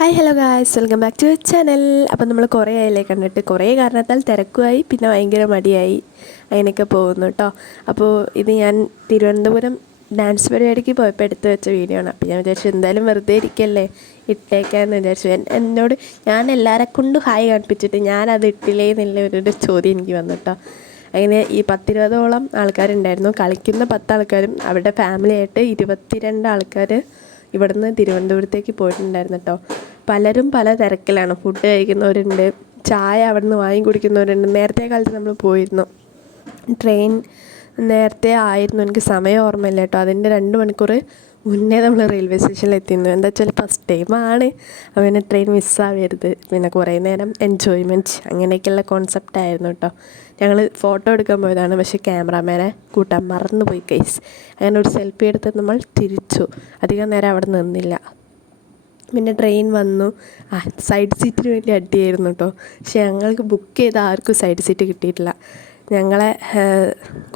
Hi hello guys, welcome back to channel. അപ്പം നമ്മൾ കുറേ ആയില്ലേ കണ്ടിട്ട്, കുറേ കാരണത്താൽ തിരക്കുമായി, പിന്നെ ഭയങ്കര മടിയായി, അങ്ങനെയൊക്കെ പോകുന്നു കേട്ടോ. അപ്പോൾ ഇത് ഞാൻ തിരുവനന്തപുരം ഡാൻസ് പരിപാടിക്ക് പോയപ്പോൾ എടുത്ത് വെച്ച വീഡിയോ ആണ്. അപ്പോൾ ഞാൻ വിചാരിച്ചു എന്തായാലും വെറുതെ ഇരിക്കല്ലേ, ഇട്ടേക്കാന്ന് വിചാരിച്ചു. എന്നോട് ഞാൻ എല്ലാവരെ കൊണ്ടും ഹായ് കാണിപ്പിച്ചിട്ട് ഞാനത് ഇട്ടില്ലേ എന്നുള്ള ഒരു ചോദ്യം എനിക്ക് വന്നു കേട്ടോ. അങ്ങനെ ഈ 10-20ഓളം ആൾക്കാരുണ്ടായിരുന്നു. കളിക്കുന്ന 10 ആൾക്കാരും അവരുടെ ഫാമിലിയായിട്ട് 22 ആൾക്കാർ ഇവിടുന്ന് തിരുവനന്തപുരത്തേക്ക് പോയിട്ടുണ്ടായിരുന്നു കേട്ടോ. പലരും പല തിരക്കിലാണ്. ഫുഡ് കഴിക്കുന്നവരുണ്ട്, ചായ അവിടെ നിന്ന് വാങ്ങി കുടിക്കുന്നവരുണ്ട്. നേരത്തെ കാലത്ത് നമ്മൾ പോയിരുന്നു, ട്രെയിൻ നേരത്തെ ആയിരുന്നു, എനിക്ക് സമയം ഓർമ്മയില്ല കേട്ടോ. അതിൻ്റെ 2 മണിക്കൂർ മുന്നേ നമ്മൾ റെയിൽവേ സ്റ്റേഷനിൽ എത്തിയിരുന്നു. എന്താ വെച്ചാൽ ഫസ്റ്റ് ടൈമാണ്, അങ്ങനെ ട്രെയിൻ മിസ്സാവരുത്, പിന്നെ കുറേ നേരം എൻജോയ്മെൻറ്റ്, അങ്ങനെയൊക്കെയുള്ള കോൺസെപ്റ്റായിരുന്നു കേട്ടോ. ഞങ്ങൾ ഫോട്ടോ എടുക്കാൻ പോയതാണ്, പക്ഷേ ക്യാമറാമാനെ കൂട്ടാൻ മറന്നുപോയി ഗൈസ്. അങ്ങനെ ഒരു സെൽഫി എടുത്ത് നമ്മൾ തിരിച്ചു. അധികം നേരം അവിടെ നിന്നില്ല. പിന്നെ ട്രെയിൻ വന്നു. സൈഡ് സീറ്റിന് വേണ്ടി അടിയായിരുന്നു കേട്ടോ. പക്ഷേ ഞങ്ങൾക്ക് ബുക്ക് ചെയ്ത ആർക്കും സൈഡ് സീറ്റ് കിട്ടിയിട്ടില്ല. ഞങ്ങളെ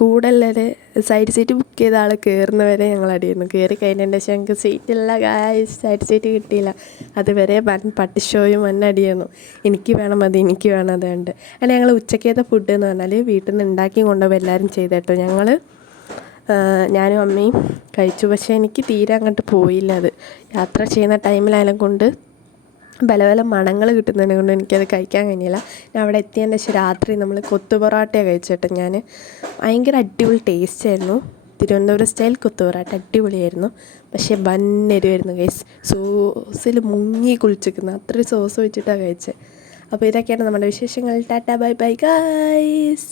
കൂടുതലൊരു സൈഡ് സീറ്റ് ബുക്ക് ചെയ്ത ആൾ കയറുന്നവരെ ഞങ്ങൾ അടിയായിരുന്നു. കയറി കഴിഞ്ഞതിൻ്റെ ശേഷം ഞങ്ങൾക്ക് സീറ്റില്ല ഗായ്സ്, സൈഡ് സീറ്റ് കിട്ടിയില്ല. അതുവരെ പട്ടിഷോയും അടിയായിരുന്നു. എനിക്ക് വേണം അത്, എനിക്ക് വേണം അത് ഉണ്ട്. അങ്ങനെ ഞങ്ങൾ ഉച്ചക്കത്തെ ഫുഡ് എന്ന് പറഞ്ഞാൽ വീട്ടിൽ നിന്ന് ഉണ്ടാക്കി കൊണ്ടുപോയി എല്ലാവരും ചെയ്ത് കേട്ടോ. ഞങ്ങൾ ഞാനും അമ്മയും കഴിച്ചു. പക്ഷേ എനിക്ക് തീരെ അങ്ങോട്ട് പോയില്ല. അത് യാത്ര ചെയ്യുന്ന ടൈമിലായാലും കൊണ്ട് പല പല മണങ്ങൾ കിട്ടുന്നതിനെ കൊണ്ട് എനിക്കത് കഴിക്കാൻ കഴിഞ്ഞില്ല. ഞാൻ അവിടെ എത്തിയതിൻ്റെ ശേഷം രാത്രി നമ്മൾ കൊത്തു പൊറോട്ടയാണ് കഴിച്ചിട്ട്. ഞാൻ ഭയങ്കര അടിപൊളി ടേസ്റ്റ് ആയിരുന്നു. തിരുവനന്തപുരം സ്റ്റൈൽ കൊത്തു പൊറോട്ട അടിപൊളിയായിരുന്നു. പക്ഷേ എരിവായിരുന്നു ഗൈസ്. സോസിൽ മുങ്ങി കുളിച്ചിരിക്കുന്നു, അത്രയും സോസ് വെച്ചിട്ടാണ് കഴിച്ചത്. അപ്പോൾ ഇതൊക്കെയാണ് നമ്മുടെ വിശേഷങ്ങൾ. Tata bye bye guys.